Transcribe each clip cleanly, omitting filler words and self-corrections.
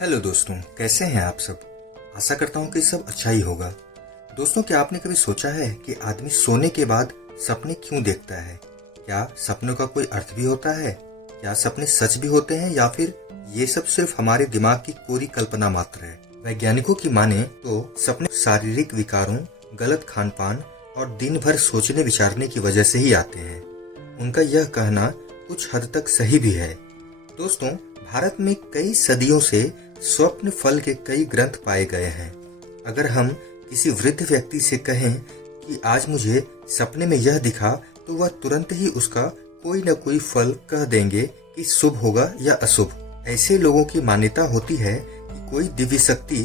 Hello दोस्तों, कैसे हैं आप सब। आशा करता हूँ कि सब अच्छा ही होगा। दोस्तों, क्या आपने कभी सोचा है कि आदमी सोने के बाद सपने क्यों देखता है? क्या सपनों का कोई अर्थ भी होता है? क्या सपने सच भी होते हैं या फिर ये सब सिर्फ हमारे दिमाग की कोरी कल्पना मात्र है? वैज्ञानिकों की माने तो सपने शारीरिक विकारों, गलत खान पान और दिन भर सोचने विचारने की वजह से ही आते हैं। उनका यह कहना कुछ हद तक सही भी है। दोस्तों, भारत में कई सदियों से स्वप्न फल के कई ग्रंथ पाए गए हैं। अगर हम किसी वृद्ध व्यक्ति से कहें कि आज मुझे सपने में यह दिखा, तो वह तुरंत ही उसका कोई न कोई फल कह देंगे कि शुभ होगा या अशुभ। ऐसे लोगों की मान्यता होती है कि कोई दिव्य शक्ति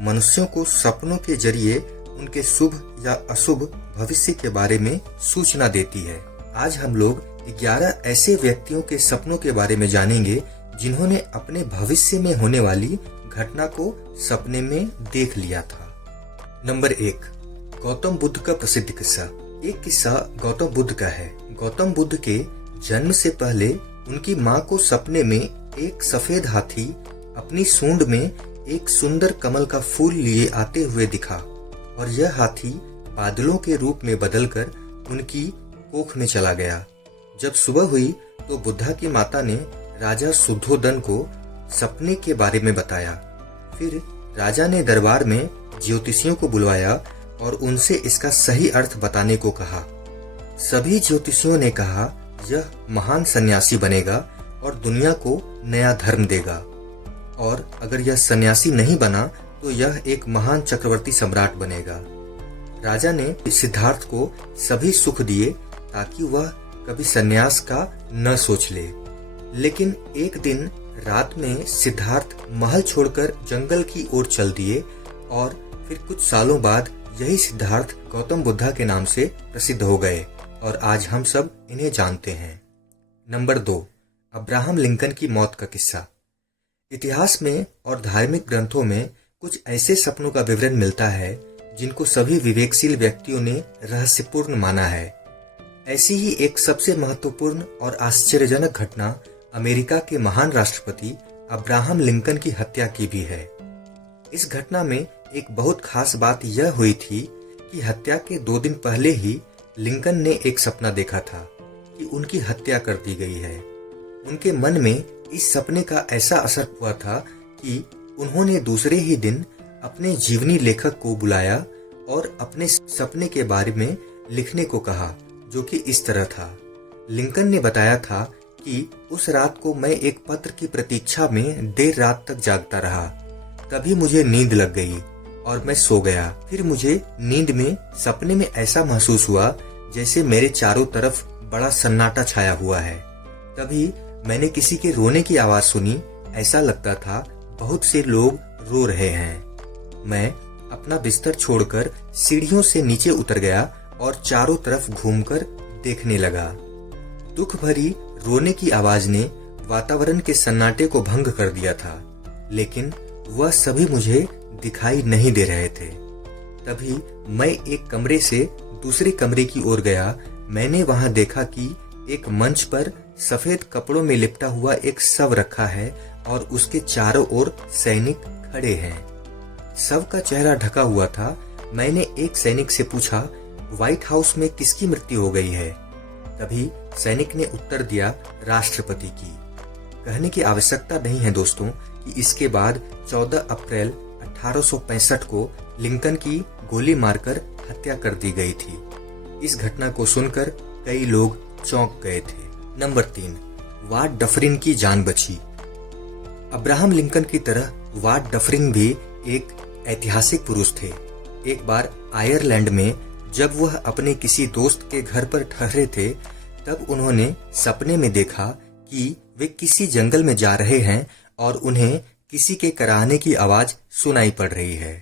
मनुष्यों को सपनों के जरिए उनके शुभ या अशुभ भविष्य के बारे में सूचना देती है। आज हम लोग 11 ऐसे व्यक्तियों के सपनों के बारे में जानेंगे जिन्होंने अपने भविष्य में होने वाली घटना को सपने में देख लिया था। नंबर 1, गौतम बुद्ध का प्रसिद्ध किस्सा। एक किस्सा गौतम बुद्ध का है। गौतम बुद्ध के जन्म से पहले उनकी माँ को सपने में एक सफेद हाथी अपनी सूंड में एक सुंदर कमल का फूल लिए आते हुए दिखा और यह हाथी बादलों के रूप में बदलकर उनकी कोख में चला गया। जब सुबह हुई तो बुद्धा की माता ने राजा शुद्धोधन को सपने के बारे में बताया। फिर राजा ने दरबार में ज्योतिषियों को बुलवाया और उनसे इसका सही अर्थ बताने को कहा। सभी ज्योतिषियों ने कहा यह महान सन्यासी बनेगा और दुनिया को नया धर्म देगा, और अगर यह सन्यासी नहीं बना तो यह एक महान चक्रवर्ती सम्राट बनेगा। राजा ने सिद्धार्थ को सभी सुख दिए ताकि वह कभी सन्यास का न सोच ले। लेकिन एक दिन रात में सिद्धार्थ महल छोड़कर जंगल की ओर चल दिए और फिर कुछ सालों बाद यही सिद्धार्थ गौतम बुद्धा के नाम से प्रसिद्ध हो गए और आज हम सब इन्हें जानते हैं। नंबर 2, अब्राहम लिंकन की मौत का किस्सा। इतिहास में और धार्मिक ग्रंथों में कुछ ऐसे सपनों का विवरण मिलता है जिनको सभी विवेकशील व्यक्तियों ने रहस्यपूर्ण माना है। ऐसी ही एक सबसे महत्वपूर्ण और आश्चर्यजनक घटना अमेरिका के महान राष्ट्रपति अब्राहम लिंकन की हत्या की भी है। इस घटना में एक बहुत खास बात यह हुई थी कि हत्या के 2 दिन पहले ही लिंकन ने एक सपना देखा था कि उनकी हत्या कर दी गई है। उनके मन में इस सपने का ऐसा असर हुआ था कि उन्होंने दूसरे ही दिन अपने जीवनी लेखक को बुलाया और अपने सपने के बारे में लिखने को कहा, जो कि इस तरह था। लिंकन ने बताया था कि उस रात को मैं एक पत्र की प्रतीक्षा में देर रात तक जागता रहा। तभी मुझे नींद लग गई और मैं सो गया। फिर मुझे नींद में सपने में ऐसा महसूस हुआ जैसे मेरे चारों तरफ बड़ा सन्नाटा छाया हुआ है। तभी मैंने किसी के रोने की आवाज सुनी। ऐसा लगता था बहुत से लोग रो रहे हैं। मैं अपना बिस्तर छोड़कर सीढ़ियों से नीचे उतर गया और चारों तरफ घूमकर देखने लगा। दुख भरी रोने की आवाज ने वातावरण के सन्नाटे को भंग कर दिया था, लेकिन वह सभी मुझे दिखाई नहीं दे रहे थे। तभी मैं एक कमरे से दूसरे कमरे की ओर गया। मैंने वहां देखा कि एक मंच पर सफेद कपड़ों में लिपटा हुआ एक शव रखा है और उसके चारों ओर सैनिक खड़े हैं। शव का चेहरा ढका हुआ था। मैंने एक सैनिक से पूछा, व्हाइट हाउस में किसकी मृत्यु हो गई है? तभी सैनिक ने उत्तर दिया, राष्ट्रपति की। कहने की आवश्यकता नहीं है दोस्तों कि इसके बाद 14 अप्रैल 1865 को लिंकन की गोली मारकर हत्या कर दी गई थी। इस घटना को सुनकर कई लोग चौंक गए थे। नंबर 3, वार्ड डफरिन की जान बची। अब्राहम लिंकन की तरह वार्ड डफरिन भी एक ऐतिहासिक पुरुष थे। एक बार आयरलैंड में जब वह अपने किसी दोस्त के घर पर ठहरे थे, तब उन्होंने सपने में देखा कि वे किसी जंगल में जा रहे हैं और उन्हें किसी के कराहने की आवाज सुनाई पड़ रही है।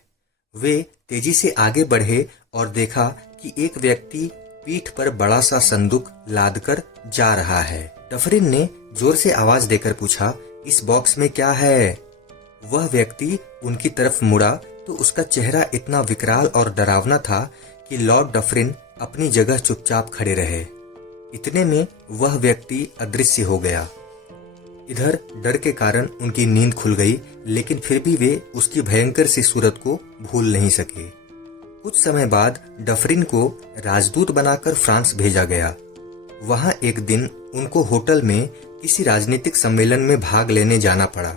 वे तेजी से आगे बढ़े और देखा कि एक व्यक्ति पीठ पर बड़ा सा संदूक लादकर जा रहा है। डफरिन ने जोर से आवाज देकर पूछा, इस बॉक्स में क्या है? वह व्यक्ति उनकी तरफ मुड़ा तो उसका चेहरा इतना विकराल और डरावना था कि लॉर्ड डफरिन अपनी जगह चुपचाप खड़े रहे। इतने में वह व्यक्ति अदृश्य हो गया। इधर डर के कारण उनकी नींद खुल गई, लेकिन फिर भी वे उसकी भयंकर सी सूरत को भूल नहीं सके। कुछ समय बाद डफरिन को राजदूत बनाकर फ्रांस भेजा गया। वहां एक दिन उनको होटल में किसी राजनीतिक सम्मेलन में भाग लेने जाना पड़ा।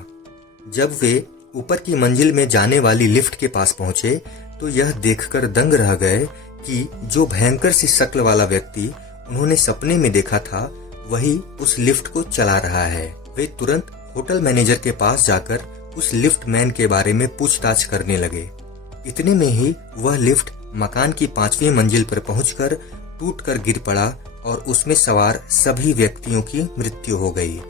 जब वे ऊपर की मंजिल में जाने वाली लिफ्ट के पास पहुंचे तो यह देखकर दंग रह गए कि जो भयंकर सी शक्ल वाला व्यक्ति उन्होंने सपने में देखा था वही उस लिफ्ट को चला रहा है। वे तुरंत होटल मैनेजर के पास जाकर उस लिफ्ट मैन के बारे में पूछताछ करने लगे। इतने में ही वह लिफ्ट मकान की 5वीं मंजिल पर पहुंचकर टूटकर गिर पड़ा और उसमें सवार सभी व्यक्तियों की मृत्यु हो गई।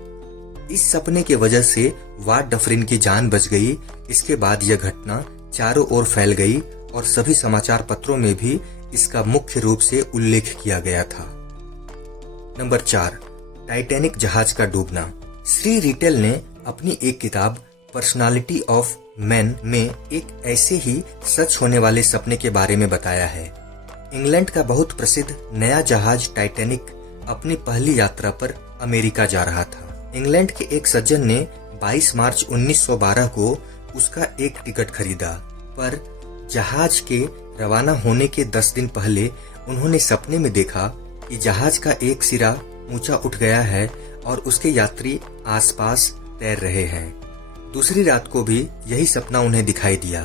इस सपने की वजह से वाट डफरिन की जान बच गई। इसके बाद यह घटना चारों ओर फैल गई और सभी समाचार पत्रों में भी इसका मुख्य रूप से उल्लेख किया गया था। नंबर 4, टाइटैनिक जहाज का डूबना। श्री रिटेल ने अपनी एक किताब पर्सनालिटी ऑफ मैन में एक ऐसे ही सच होने वाले सपने के बारे में बताया है। इंग्लैंड का बहुत प्रसिद्ध नया जहाज टाइटैनिक अपनी पहली यात्रा पर अमेरिका जा रहा था। इंग्लैंड के एक सज्जन ने 22 मार्च 1912 को उसका एक टिकट खरीदा, पर जहाज के रवाना होने के 10 दिन पहले उन्होंने सपने में देखा कि जहाज का एक सिरा ऊंचा उठ गया है और उसके यात्री आसपास तैर रहे हैं। दूसरी रात को भी यही सपना उन्हें दिखाई दिया।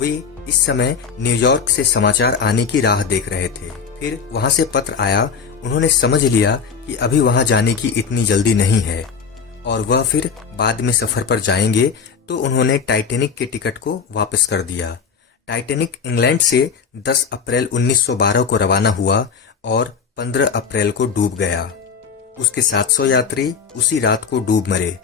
वे इस समय न्यूयॉर्क से समाचार आने की राह देख रहे थे। फिर वहां से पत्र आया। उन्होंने समझ लिया कि अभी वहां जाने की इतनी जल्दी नहीं है और वह फिर बाद में सफर पर जाएंगे, तो उन्होंने टाइटैनिक के टिकट को वापस कर दिया। टाइटैनिक इंग्लैंड से 10 अप्रैल 1912 को रवाना हुआ और 15 अप्रैल को डूब गया। उसके 700 यात्री उसी रात को डूब मरे।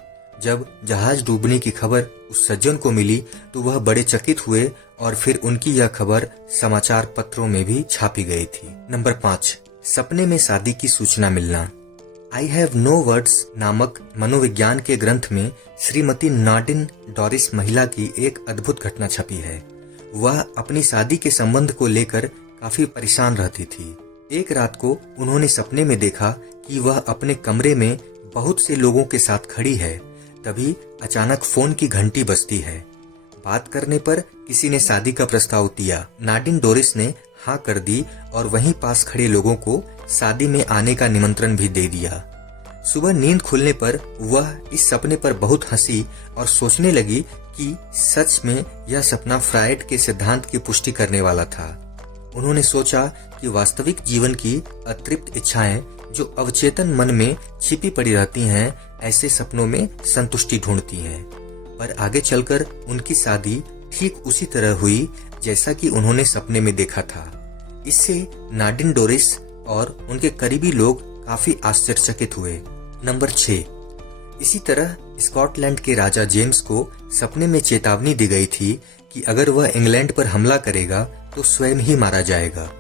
जब जहाज डूबने की खबर उस सज्जन को मिली तो वह बड़े चकित हुए और फिर उनकी यह खबर समाचार पत्रों में भी छापी गई थी। नंबर 5, सपने में शादी की सूचना मिलना। आई हैव नो वर्ड्स नामक मनोविज्ञान के ग्रंथ में श्रीमती नाडिन डोरिस महिला की एक अद्भुत घटना छपी है। वह अपनी शादी के संबंध को लेकर काफी परेशान रहती थी। एक रात को उन्होंने सपने में देखा कि वह अपने कमरे में बहुत से लोगों के साथ खड़ी है। तभी अचानक फोन की घंटी बजती है। बात करने पर किसी ने शादी का प्रस्ताव दिया। नाडिन डोरिस ने हाँ कर दी और वहीं पास खड़े लोगों को शादी में आने का निमंत्रण भी दे दिया। सुबह नींद खुलने पर वह इस सपने पर बहुत हंसी और सोचने लगी कि सच में यह सपना फ्रायड के सिद्धांत की पुष्टि करने वाला था। उन्होंने सोचा कि वास्तविक जीवन की अतृप्त इच्छाएं जो अवचेतन मन में छिपी पड़ी रहती हैं, ऐसे सपनों में संतुष्टि ढूंढती हैं। पर आगे चलकर उनकी शादी ठीक उसी तरह हुई जैसा कि उन्होंने सपने में देखा था। इससे नाडिन डोरिस और उनके करीबी लोग काफी आश्चर्यचकित हुए। नंबर 6, इसी तरह स्कॉटलैंड के राजा जेम्स को सपने में चेतावनी दी गई थी कि अगर वह इंग्लैंड पर हमला करेगा तो स्वयं ही मारा जाएगा।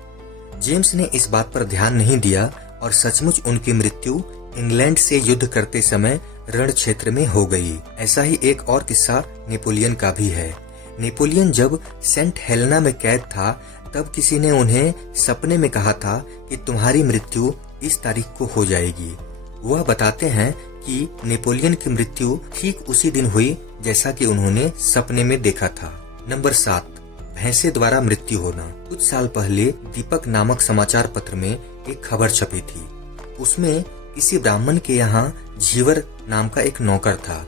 जेम्स ने इस बात पर ध्यान नहीं दिया और सचमुच उनकी मृत्यु इंग्लैंड से युद्ध करते समय रण क्षेत्र में हो गई। ऐसा ही एक और किस्सा नेपोलियन का भी है। नेपोलियन जब सेंट हेलेना में कैद था तब किसी ने उन्हें सपने में कहा था कि तुम्हारी मृत्यु इस तारीख को हो जाएगी। वह बताते हैं कि नेपोलियन की मृत्यु ठीक उसी दिन हुई जैसा कि उन्होंने सपने में देखा था। नंबर 7, भैंसे द्वारा मृत्यु होना। कुछ साल पहले दीपक नामक समाचार पत्र में एक खबर छपी थी। उसमें किसी ब्राह्मण के यहाँ झीवर नाम का एक नौकर था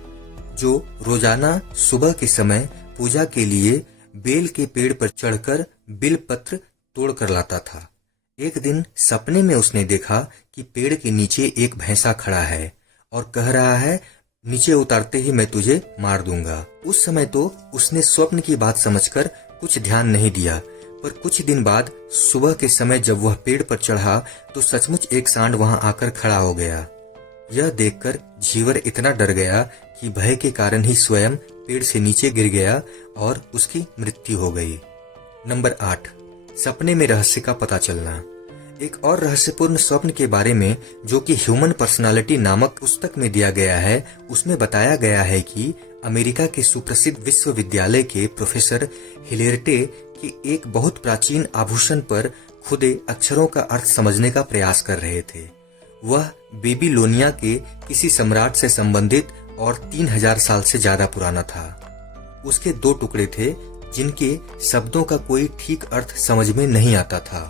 जो रोजाना सुबह के समय पूजा के लिए बेल के पेड़ पर चढ़कर बिल पत्र तोड़ कर लाता था। एक दिन सपने में उसने देखा कि पेड़ के नीचे एक भैंसा खड़ा है और कह रहा है, नीचे उतारते ही मैं तुझे मार दूंगा। उस समय तो उसने स्वप्न की बात समझकर कुछ ध्यान नहीं दिया, पर कुछ दिन बाद सुबह के समय जब वह पेड़ पर चढ़ा तो सचमुच एक सांड वहां आकर खड़ा हो गया। यह देखकर झीवर इतना डर गया कि भय के कारण ही स्वयं पेड़ से नीचे गिर गया और उसकी मृत्यु हो गई। नंबर 8, सपने में रहस्य का पता चलना। एक और रहस्यपूर्ण स्वप्न के बारे में जो कि ह्यूमन पर्सनालिटी नामक पुस्तक में दिया गया है, उसमें बताया गया है कि अमेरिका के सुप्रसिद्ध विश्वविद्यालय के प्रोफेसर हिलेर्टे के एक बहुत प्राचीन आभूषण पर खुदे अक्षरों का अर्थ समझने का प्रयास कर रहे थे। वह बेबीलोनिया के किसी सम्राट से संबंधित और 3000 साल से ज्यादा पुराना था। उसके 2 टुकड़े थे जिनके शब्दों का कोई ठीक अर्थ समझ में नहीं आता था।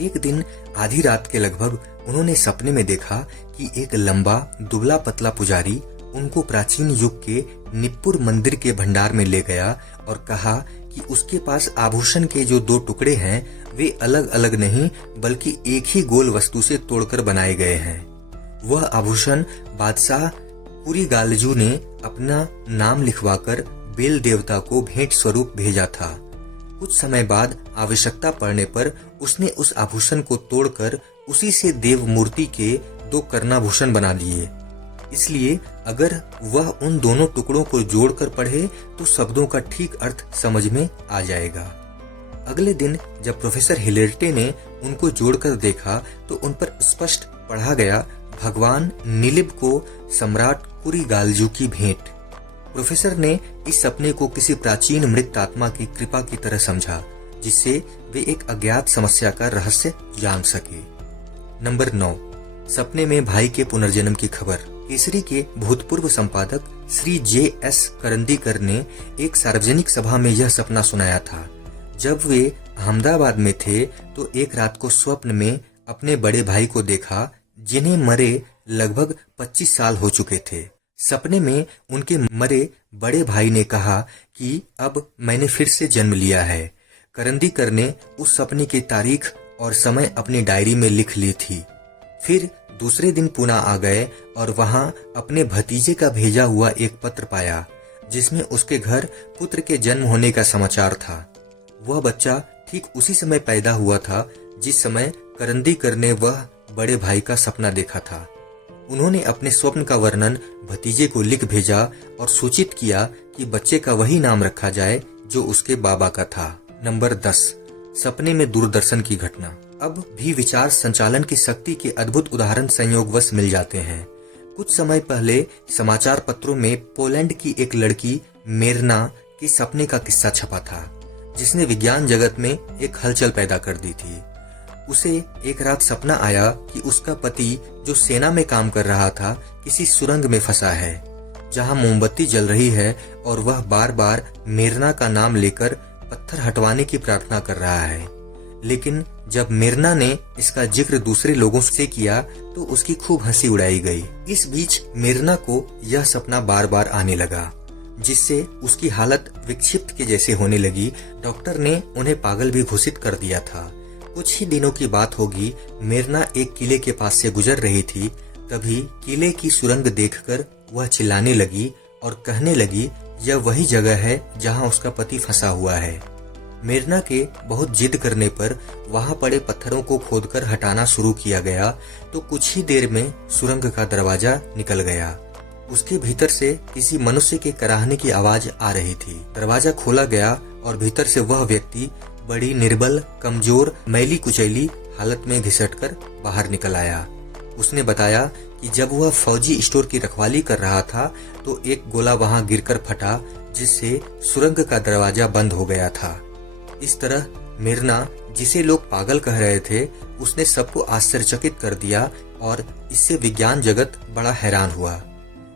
एक दिन आधी रात के लगभग उन्होंने सपने में देखा कि एक लंबा दुबला पतला पुजारी उनको प्राचीन युग के निप्पुर मंदिर के भंडार में ले गया और कहा कि उसके पास आभूषण के जो 2 टुकड़े हैं वे अलग अलग नहीं बल्कि एक ही गोल वस्तु से तोड़कर बनाए गए हैं। वह आभूषण बादशाह कुरीगालजू ने अपना नाम लिखवाकर बेल देवता को भेंट स्वरूप भेजा था। कुछ समय बाद आवश्यकता पड़ने पर उसने उस आभूषण को तोड़कर उसी से देव मूर्ति के 2 कर्णाभूषण बना लिए। इसलिए अगर वह उन दोनों टुकड़ों को जोड़कर पढ़े तो शब्दों का ठीक अर्थ समझ में आ जाएगा। अगले दिन जब प्रोफेसर हिलेर्टे ने उनको जोड़कर देखा तो उन पर स्पष्ट पढ़ा गया, भगवान नीलिब को सम्राट कुरीगालजू की भेंट। प्रोफेसर ने इस सपने को किसी प्राचीन मृत आत्मा की कृपा की तरह समझा, जिससे वे एक अज्ञात समस्या का रहस्य जान सके। नंबर 9, सपने में भाई के पुनर्जन्म की खबर। केसरी के भूतपूर्व संपादक श्री J.S. करंदीकर ने एक सार्वजनिक सभा में यह सपना सुनाया था। जब वे अहमदाबाद में थे तो एक रात को स्वप्न में अपने बड़े भाई को देखा जिन्हें मरे लगभग 25 साल हो चुके थे। सपने में उनके मरे बड़े भाई ने कहा कि अब मैंने फिर से जन्म लिया है। करंदीकर ने उस सपने की तारीख और समय अपनी डायरी में लिख ली थी। फिर दूसरे दिन पुणे आ गए और वहां अपने भतीजे का भेजा हुआ एक पत्र पाया जिसमें उसके घर पुत्र के जन्म होने का समाचार था। वह बच्चा ठीक उसी समय पैदा हुआ था जिस समय करंदीकर ने वह बड़े भाई का सपना देखा था। उन्होंने अपने स्वप्न का वर्णन भतीजे को लिख भेजा और सूचित किया कि बच्चे का वही नाम रखा जाए जो उसके बाबा का था। नंबर 10, सपने में दूरदर्शन की घटना। अब भी विचार संचालन की शक्ति के अद्भुत उदाहरण संयोगवश मिल जाते हैं। कुछ समय पहले समाचार पत्रों में पोलैंड की एक लड़की मेरना के सपने का किस्सा छपा था, जिसने विज्ञान जगत में एक हलचल पैदा कर दी थी। उसे एक रात सपना आया कि उसका पति जो सेना में काम कर रहा था किसी सुरंग में फंसा है जहां मोमबत्ती जल रही है और वह बार बार मेरना का नाम लेकर पत्थर हटवाने की प्रार्थना कर रहा है। लेकिन जब मेरना ने इसका जिक्र दूसरे लोगों से किया तो उसकी खूब हंसी उड़ाई गई। इस बीच मेरना को यह सपना बार बार आने लगा, जिससे उसकी हालत विक्षिप्त के जैसे होने लगी। डॉक्टर ने उन्हें पागल भी घोषित कर दिया था। कुछ ही दिनों की बात होगी, मेरना एक किले के पास से गुजर रही थी। तभी किले की सुरंग देखकर वह चिल्लाने लगी और कहने लगी, यह वही जगह है जहां उसका पति फंसा हुआ है। मेरना के बहुत जिद करने पर वहां पड़े पत्थरों को खोदकर हटाना शुरू किया गया तो कुछ ही देर में सुरंग का दरवाजा निकल गया। उसके भीतर से किसी मनुष्य के कराहने की आवाज आ रही थी। दरवाजा खोला गया और भीतर से वह व्यक्ति बड़ी निर्बल, कमजोर, मैली कुचैली हालत में घिसटकर बाहर निकल आया। उसने बताया कि जब वह फौजी स्टोर की रखवाली कर रहा था तो एक गोला वहां गिरकर फटा, जिससे सुरंग का दरवाजा बंद हो गया था। इस तरह मेरना, जिसे लोग पागल कह रहे थे, उसने सबको आश्चर्यचकित कर दिया और इससे विज्ञान जगत बड़ा हैरान हुआ।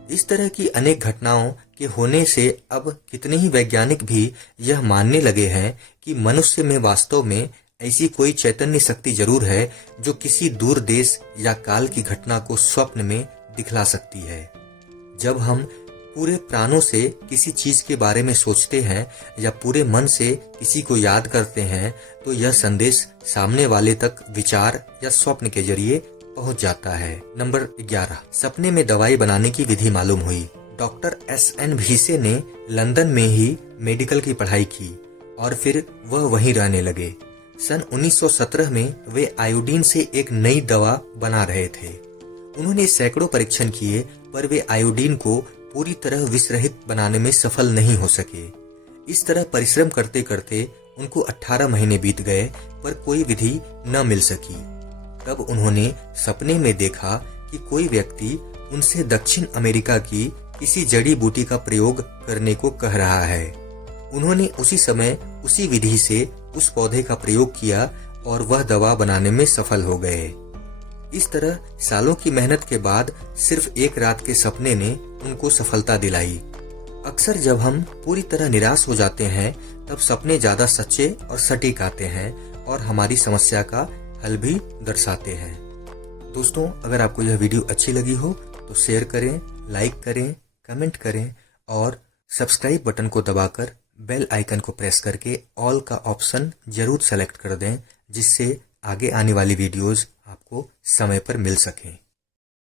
इस तरह की अनेक घटनाओं के होने से अब कितने ही वैज्ञानिक भी यह मानने लगे हैं कि मनुष्य में वास्तव में ऐसी कोई चैतन्य शक्ति जरूर है जो किसी दूर देश या काल की घटना को स्वप्न में दिखला सकती है। जब हम पूरे प्राणों से किसी चीज के बारे में सोचते हैं या पूरे मन से किसी को याद करते हैं तो यह संदेश सामने वाले तक विचार या स्वप्न के जरिए पहुंच जाता है। नंबर 11, सपने में दवाई बनाने की विधि मालूम हुई। Doctor S.N. भीसे ने लंदन में ही मेडिकल की पढ़ाई की और फिर वह वहीं रहने लगे। सन 1917 में वे आयोडीन से एक नई दवा बना रहे थे। उन्होंने सैकड़ों परीक्षण किए पर वे आयोडीन को पूरी तरह विषरहित बनाने में सफल नहीं हो सके। इस तरह परिश्रम करते करते उनको 18 महीने बीत गए पर कोई विधि न मिल सकी। तब उन्होंने सपने में देखा कि कोई व्यक्ति उनसे दक्षिण अमेरिका की किसी जड़ी बूटी का प्रयोग करने को कह रहा है। उन्होंने उसी समय उसी विधि से उस पौधे का प्रयोग किया और वह दवा बनाने में सफल हो गए। इस तरह सालों की मेहनत के बाद सिर्फ एक रात के सपने ने उनको सफलता दिलाई। अक्सर जब हम पूरी तरह निराश हो जाते हैं तब सपने ज्यादा सच्चे और सटीक आते हैं और हमारी समस्या का हल भी दर्शाते हैं। दोस्तों, अगर आपको यह वीडियो अच्छी लगी हो तो शेयर करें, लाइक करें, कमेंट करें और सब्सक्राइब बटन को दबाकर बेल आइकन को प्रेस करके ऑल का ऑप्शन जरूर सेलेक्ट कर दें, जिससे आगे आने वाली वीडियोस आपको समय पर मिल सकें।